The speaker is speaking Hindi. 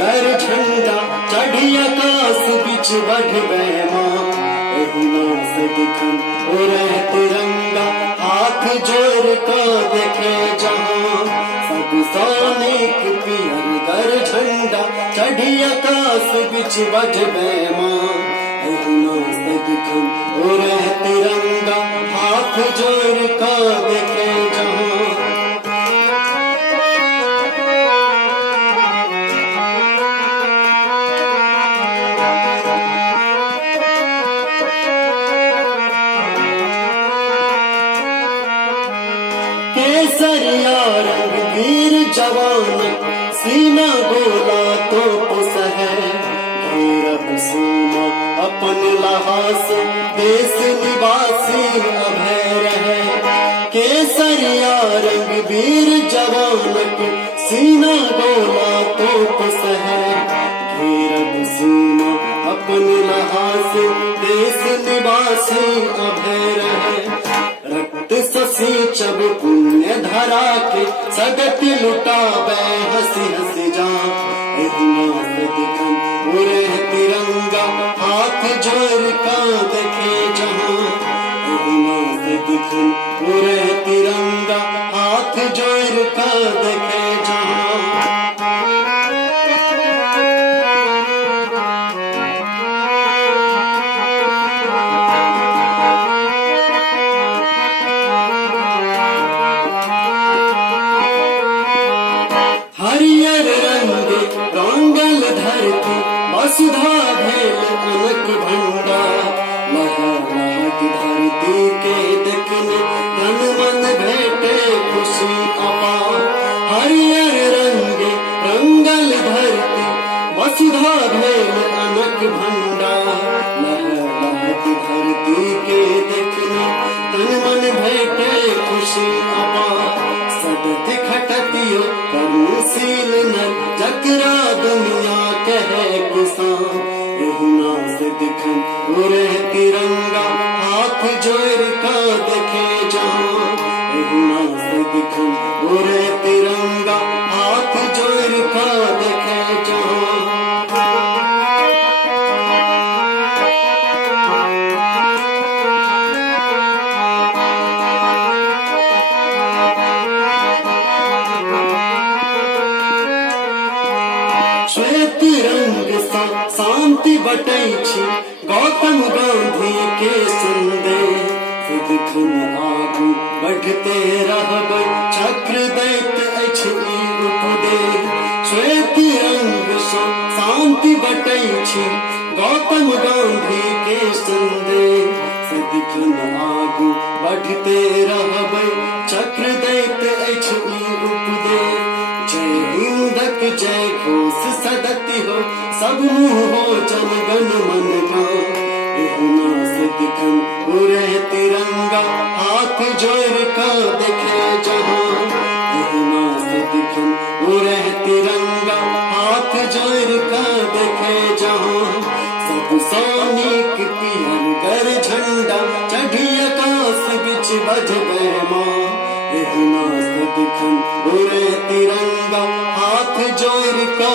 कर झंडा चढ़ी आकाश बिच बढ़ बैमा एहुना से दिखन उड़े तिरंगा हाथ जोड़ का देखे जहां सब सैनिक पियर कर झंडा चढ़ी आकाश बिच बढ़ बैमा एहुना से दिखन उड़े तिरंगा हाथ जोड़ का देखे जहां केसरिया रंग वीर जवान सीना गोला तो सहे घेरब सीमा अपन लहास देश निवासी अभय रहे केसरिया रंग वीर जवान सीना गोला तो सहे घेरब सीमा अपन लहास देश निवासी अभय रहे शशि जब पुण्य धरा के सगति लुटावे हंसी हंसी जा एहुना से दिखन उड़े तिरंगा हाथ जोड़ का देखे जहां एहुना से दिखन उड़े तिरंगा हाथ जोड़ का देखे जहां हरियर रंग रंगल धरती वसुधा भेल अनक भंडा लहरात धरती के देखने धन मन भेटे खुशी अपार हरियर रंग रंगल धरती वसुधा भेल अनक भंडा लहरात धरती के देखने धन मन भेटे खुशी अपार सतत खटतियो कर्मशील नर जकरा दुनिया कहे किसान एहुना से दिखन उड़े तिरंगा हाथ जोड़ का देखे जहां एहुना से दिखन उड़े तिरंगा हाथ जोड़ का देखे जहां श्वेत रंग सा शांति बटै छी गौतम गांधी के संदेश दिखन आगू बढ़ते रहबै चक्र दैत अछि ई उपदेश श्वेत रंग सा शांति बटै छी गौतम गांधी के संदेश दिखन आगू बढ़ते रहबै चक्र दैत अछि ई उपदेश जय हिंदक जय घोष सदति हो सब मुँह हो जनगण मन गान एहुना से दिखन उड़े तिरंगा हाथ जोड़ का देखे जहां एहुना से दिखन उड़े तिरंगा हाथ जोड़ का देखे जहां सब सैनिक पियर कर झंडा चढ़ी आकाश बिच बज बैमा एहुना से दिखन उड़े तिरंगा हाथ जोड़ का